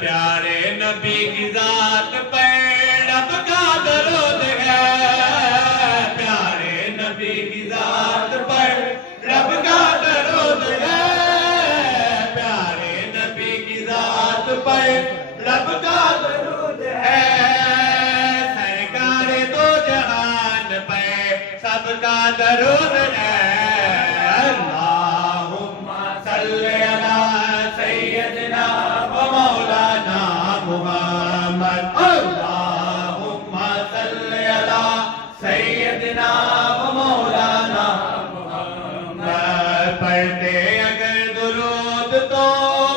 پیارے نبی کی ذات پر رب کا درود ہے، پیارے نبی کی ذات پر رب کا درود ہے، پیارے نبی کی ذات پر رب کا درود ہے، سرکار دو جہان پر سب کا درود ہے۔ اللہم صلی علی سیدنا و مولانا محمد، اللہم صلی علی سیدنا و مولانا محمد۔ پڑھتے اگر درود تو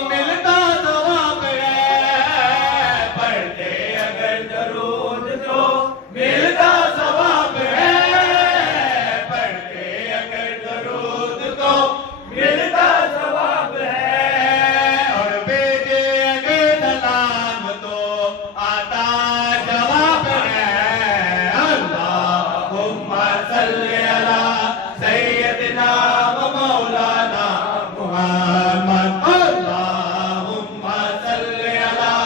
ملتا ثواب ہے، پڑھتے اگر درود تو ملتا ثواب ہے، پڑھتے اگر درود تو ملتا ثواب ہے، اور بھیجے اگر سلام تو آتا جواب ہے۔ اللہم صلی علی سیدنا و مولانا محمد، اللہم صلی علی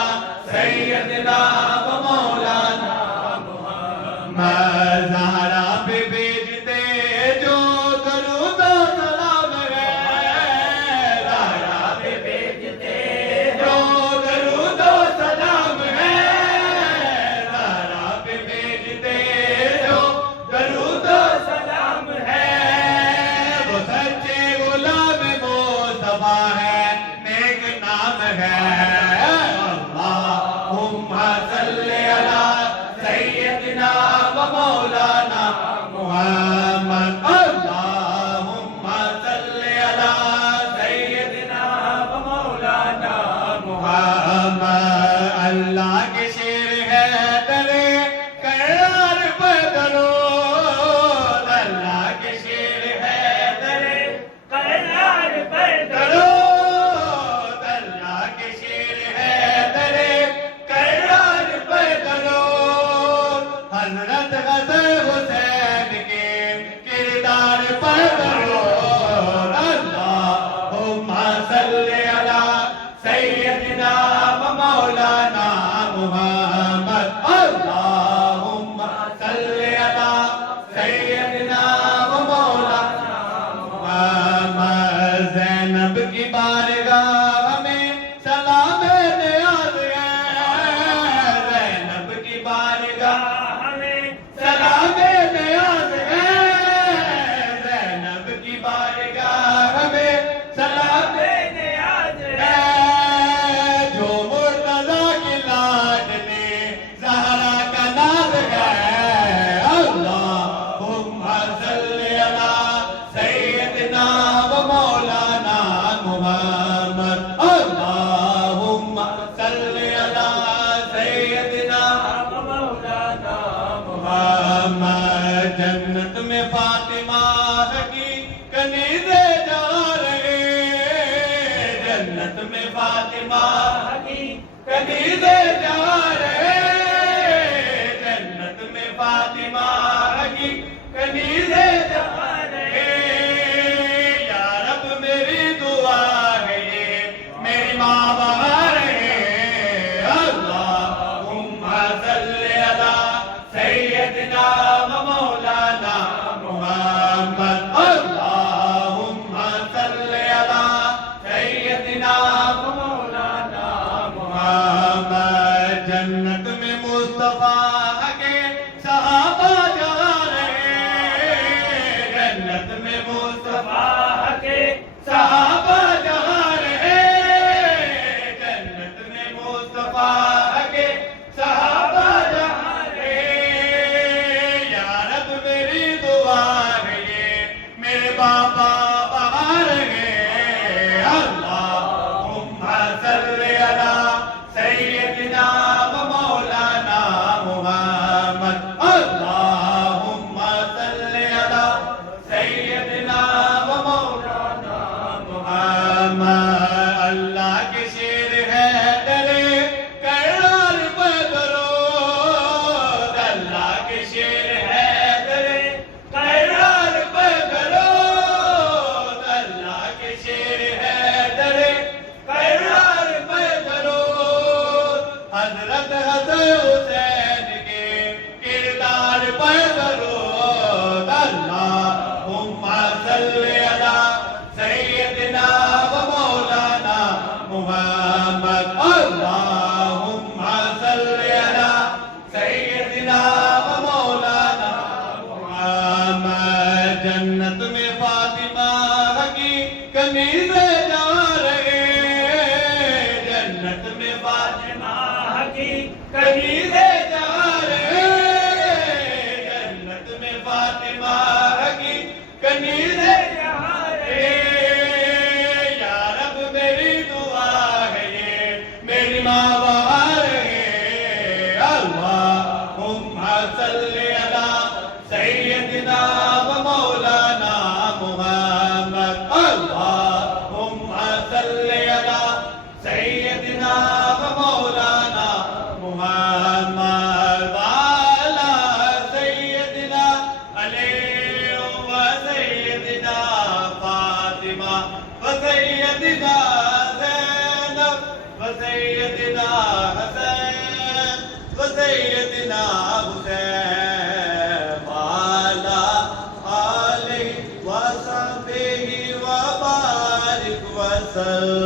سیدنا و مولانا محمد۔ زہرا پہ بھیجتے جو درود و سلام ہے، زہرا پہ بھیجتے جو درود و سلام ہے، زہرا پہ بھیجتے جو درود و سلام ہے، وہ سچے غلام مصطفیٰ ہے، نیک نام ہے۔ اللہم صلی علی سیدنا و مولانا محمد، اللہم صلی علی سیدنا و مولانا محمد۔ اللہ کے شیر ہے درے کرار پر درود، اللہ کے شیر ہے درے کرار پر درود، اللہ کے شیر ہے درے کرار پر درود، حضرت حسن حسین کے کردار پر درود۔ اللہم صلی علی سیدنا و مولانا محمد، اللہم صلی علی سیدنا و مولانا محمد۔ زینب کی بارگاہ میں سلام نیاز ہے، زینب کی بارگاہ میں سلام نیاز ہے، زینب کی بارگاہ میں سلام نیاز ہے، جو مرتضیٰ کی لاڈلی زہرا کا ناز ہے۔ اللہم صلی علی سیدنا و مولانا محمد، اللہم صلی علی سیدنا و مولانا محمد۔ جنت میں فاطمہ کی کنیزیں جا رہے، جنت میں فاطمہ کی کنیزیں جا رہے، جنت میں فاطمہ کی کنیزیں جا رہے۔ یا رب میری دعا ہے یہ میری ماں بہار ہے۔ اللہم صلی علی سیدنا و مولانا محمد، اللہم صلی علی سیدنا و مولانا محمد۔ جنت سیدنا زینب و سیدنا حسین و سیدنا حسین وعلی آلہ و صحبہ و بارک وسلم